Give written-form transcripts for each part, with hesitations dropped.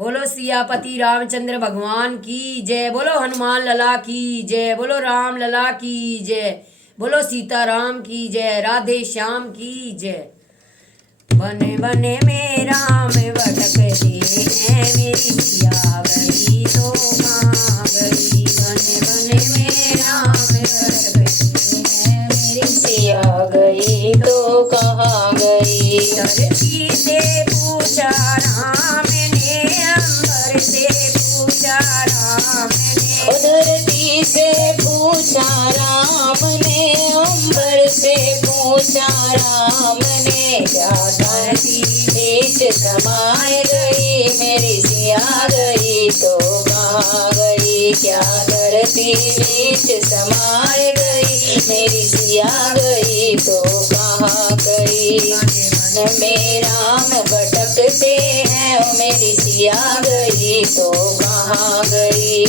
बोलो सियापति रामचंद्र भगवान की जय। बोलो हनुमान लला की जय। बोलो राम लला की जय। बोलो सीता राम की जय। राधे श्याम की जय। बने बने में राम भटकते हैं, मेरी सिया गई तो कहाँ गई। बने बने में राम भटकते हैं, मेरी सिया गई तो कहाँ गई। धरती से पूछा राम ने, अंबर से पूछा राम ने। धरती से पूछा राम ने, अंबर से पूछा राम ने। क्या धरती बीच समाए गई, मेरी सिया गई तो कहाँ गई। क्या धरती बीच समाए गई, मेरी सिया गई तो कहाँ गई। मन में राम भटकते हैं, ओ मेरी सिया गई तो कहाँ गई।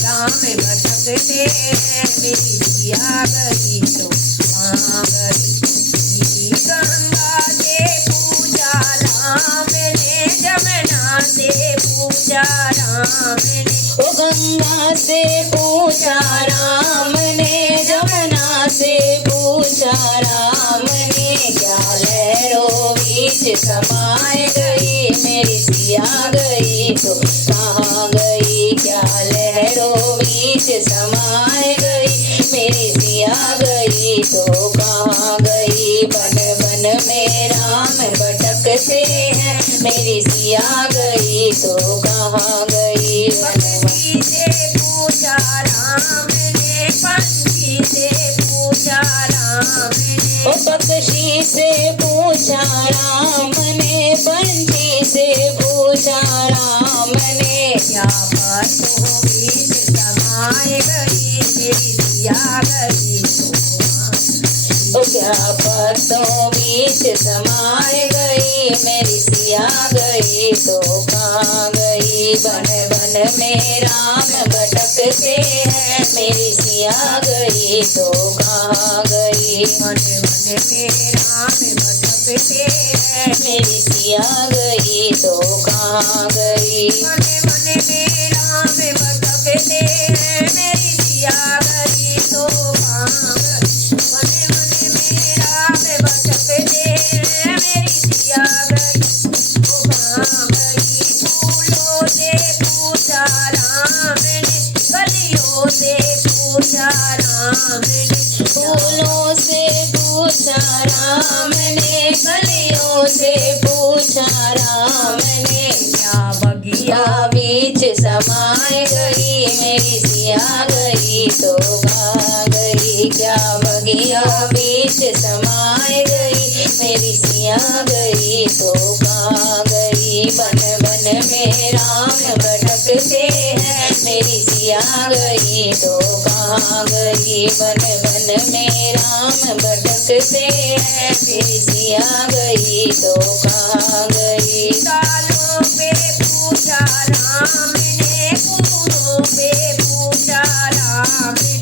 राम भटकते हैं, मेरी सिया गई तो कहाँ गई। गंगा से पूछा राम ने, जमुना से पूछा राम ने। ओ गंगा से पूछा राम ने, जमुना से पूछा राम ने। क्या लहरों बीच समाए गई, मेरी सिया गई तो कहाँ गई। क्या लहरों बीच समाए गई, मेरी सिया गई तो कहाँ गई। बन बन में राम भटकते हैं, मेरी सिया गई तो कहाँ गई। पक्षी से पूछा राम ने, पंछी से पूछा राम ने। ओ पक्षी से पूछा राम ने, पंछी से पूछा राम ने। क्या बातों बीच समाए गई, मेरी सिया गई तो ओ क्या पत्तों बीच समाए गई, मेरी सिया गई तो कहाँ गई। बन बन में राम भटकते हैं, मेरी सिया गई तो कहाँ गई। मन मन में राम भटकते हैं, मेरी सिया गई तो कहाँ गई। मन मन में राम भटकते हैं, मेरी सिया गई तो कहाँ गई। मन मन में राम भटकते हैं, मेरी सिया गई तो कहाँ गई। फूलों से पूछा राम ने, कलियों से पूछा राम ने। फूलों से पूछा राम ने, कलियों से पूछा राम ने। क्या बगिया बीच समाए गई, मेरी सिया गई तो कहाँ गई। क्या बगिया बीच समाए गई, मेरी सिया गई तो कहाँ गई। बन बन में राम भटकते हैं, मेरी सिया गई तो कहाँ गई। बन बन में राम भटकते हैं, मेरी सिया गई तो कहाँ गई। तालों पे पूछा राम ने, कुओं पे पूछा राम ने।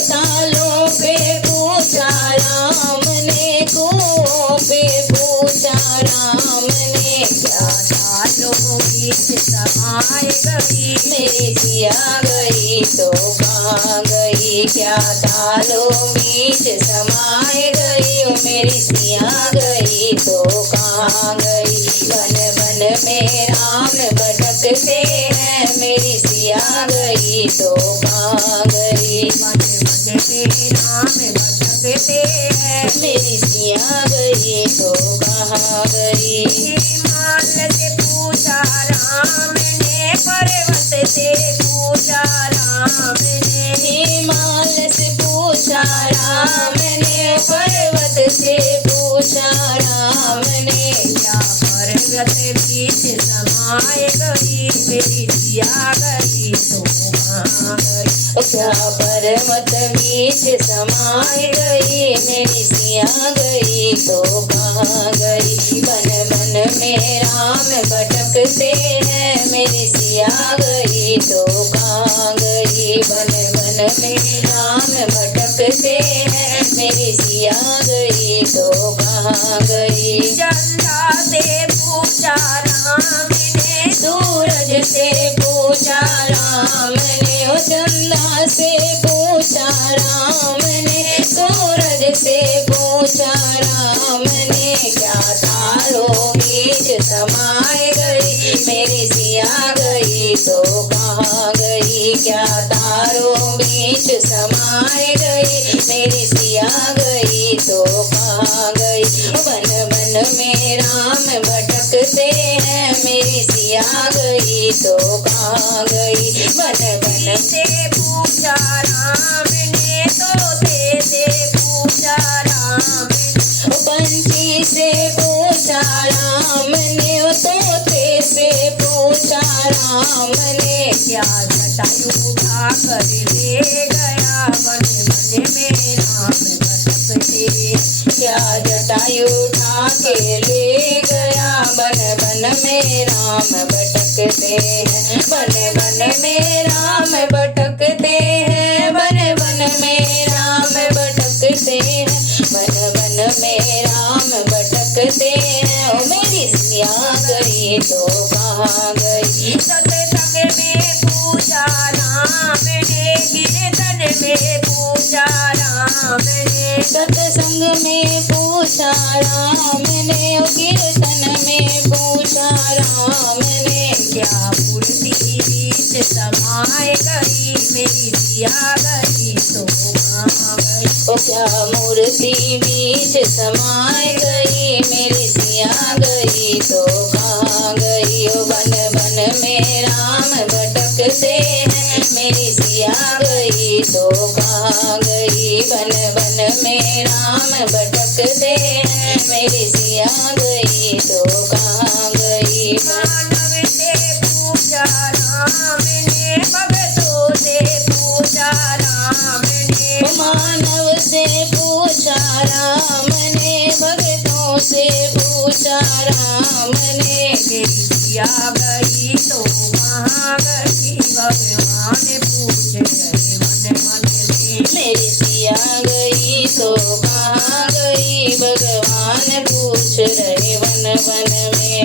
तालों पे पूछा राम ने, कुओं पे पूछा राम ने। क्या तालों बीच समाए गई, मेरी सिया गई तो कहाँ गई। क्या तालों बीच समाए गई, ओ मेरी सिया गई तो कहाँ गई। बन बन में राम भटकते हैं, मेरी सिया गई तो कहाँ गई। मन मन में राम भटकते हैं, मेरी सिया गई तो कहाँ गई। हिमालय से पूछा राम ने, पर्वत से पूछा राम ने। हिमालय से पूछा राम ने, पर्वत से पूछा राम ने। क्या पर्वत बीच समाए गई, मेरी सिया गई तो कहाँ गई। क्या पर्वत बीच समाए गई, मेरी सिया गई तो कहाँ गई। बन बन में राम भटकते हैं, मेरी सिया गई तो कहाँ गई। बन बन में राम भटकते हैं, मेरी सिया गई तो कहाँ गई। चंदा से पूछा राम ने, से पूछा राम ने, ओ चंदा से पूछा राम ने, सूरज से पूछा राम ने, क्या तारों बीच समाए गई मेरी सिया गई तो कहाँ गई, क्या तारों बीच समाए गई मेरी सिया गई तो कहाँ गई। वन वन में राम भटकते हैं मेरी सिया गई तो कहाँ गई। वन वन से पूछा राम ने, तोते से पूछा राम ने, पंछी से पूछा राम ने, ओ तोते से पूछा राम ने, क्या जटायु उठा कर ले गया वन वन में राम भटकते। क्या जटायु उठा के ले गया वन वन में राम भटकते हैं। वन वन में राम भटकते हैं, वन वन में राम भटकते हैं, वन वन में राम भटकते हैं। ओ मेरी सिया गई तो कहाँ गई। सत्संग में पूछा राम ने, कीर्तन में पूछा राम ने, सत्संग में पूछा राम ने, ओ कीर्तन में पूछा राम ने, क्या मूर्ति बीच समाए गई मेरी सिया गई तो कहाँ गई। ओ क्या मूर्ति बीच समाए गई मेरी सिया गई तो कहाँ गई। ओ वन वन में राम भटकते हैं मेरी सिया गई तो कहाँ गई। वन वन में राम भटकते हैं मेरी सिया गई तो कहाँ गई। मानव से पूछा राम ने, भगतों से पूछा राम ने, मानव से पूछा राम ने, भक्तों से पूछा राम ने, मेरी सिया गई तो कहाँ गई। भगवान पूछ रहे मन मन में, मेरी सिया गई तो कहाँ गई। भगवान पूछ रहे वन वन में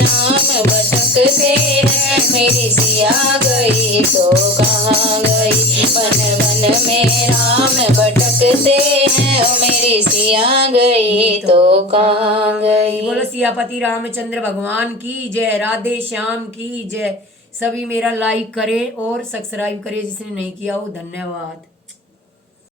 राम भटकते हैं मेरी सिया गई तो कहाँ गई। वन वन में राम भटकते हैं, ओ मेरी सिया गई तो कहाँ गई। बोलो सियापति रामचंद्र भगवान की जय, राधे श्याम की जय। सभी मेरा लाइक करें और सब्सक्राइब करें जिसने नहीं किया हो। धन्यवाद।